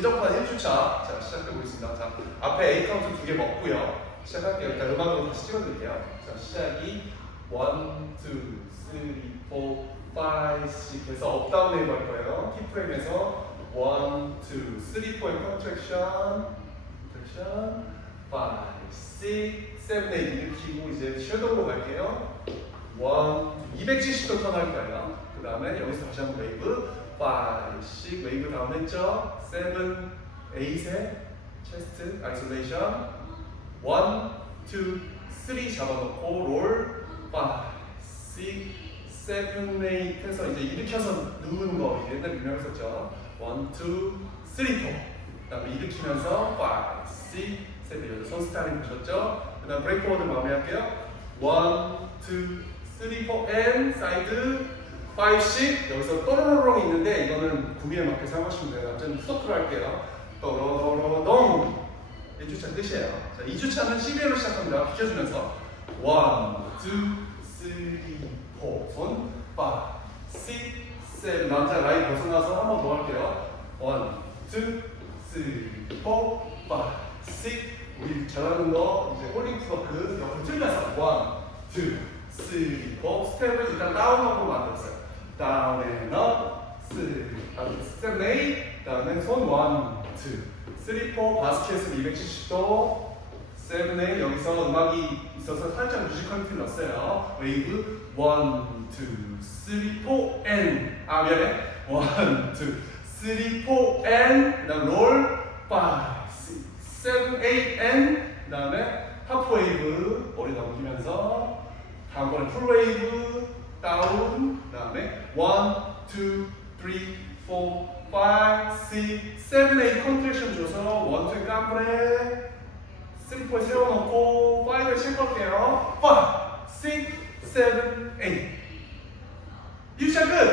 개정판 1주차 자 시작해 보겠습니다. 자 앞에 A 카운트 두 개 먹고요. 시작할게요. 일단 음악으로 다시 찍어드릴게요. 자 시작이 1, 2, 3, 4, 5, 6 해서 업다운 웨이브 할 거예요. 키프레임에서 1, 2, 3, 4의 컨트랙션 컨트랙션 5, 6, 7, 8 일으키고 이제 섀도우로 갈게요. 1, 270도 턴할 거예요. 그 다음에 여기서 다시 한번 웨이브 5, 6 웨이브 다음 했죠? 7, 8의 체스트 아이솔레이션 1, 2, 3 잡아놓고 롤 5, 6, 7, 8 해서 이제 일으켜서 누우는 거 이제 옛날에 유명했었죠 1, 2, 3, 4 그다음에 일으키면서 5, 6, 7손 스타일링 보셨죠? 그 다음 브레이크 워드 마무리할게요 1, 2, 3, 4 and 사이드 5, 6 여기서 또로로롱이 있는데 이거는 구미에 맞게 사용하시면 돼요. 완전 후속으로 할게요. 또로로롱. 1주차 끝이에요. 자 2주차는 12회로 시작합니다. 비켜주면서. 1, 2, 3, 4 손, 5, 6, 7 남자 라인 벗어나서 한 번 더 할게요. 1, 2, 3, 4, 5, 6 우리 잘하는 거 이제 홀링 프로크 옆으로 틀면서. 1, 2, 3, 4 스텝을 일단 다운업으로 만들었어요. 다운 앤 업, 3, 다음에 스텝 레이 그다음에 손 1, 2, 3, 4 바스켓을 270도 7, 8 여기서 음악이 있어서 살짝 뮤지컬 필 넣었어요. 웨이브 1, 2, 3, 4 and 아 미안해. 1, 2, 3, 4 and 그다음 롤 5, 6, 7, 8 and 그다음에 하프 웨이브 머리 넘기면서 다음번에 풀 웨이브 다운 그다음에 1, 2, 3, 4, 5, 6, 7, 8 컨트랙션 줘서 1, 2 깜브레 3, 4 세워놓고 5에 칠 걸게요 5, 6, 7, 8 1차 끝!